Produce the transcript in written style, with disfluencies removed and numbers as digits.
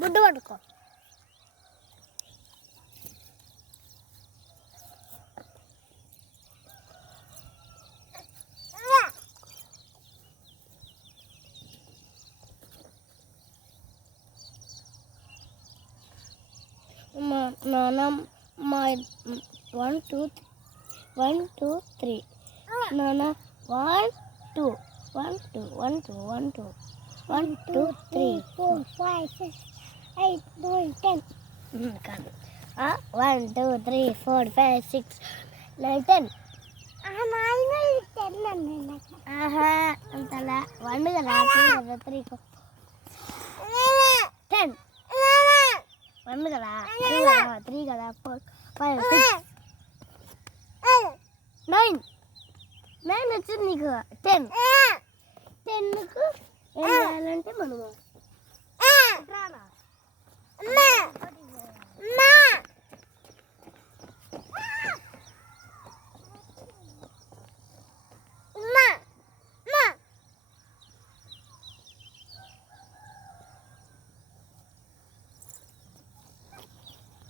బుడ్డు పట్టుకో. నాన్న మా 1 2 1 2 3 నాన్న 1 2 1 2 1 2 1 2 1 2 3 4 5 6 8 9 10 కాదు 1 2 3 4 5 6 9 10 అంతలా 1 కదా 2 కదా 3 10 1 కదా 2 కదా 3 కదా 4 5 6 9 వచ్చింది నీకు 10కు ఏం చేయాలంటే మనము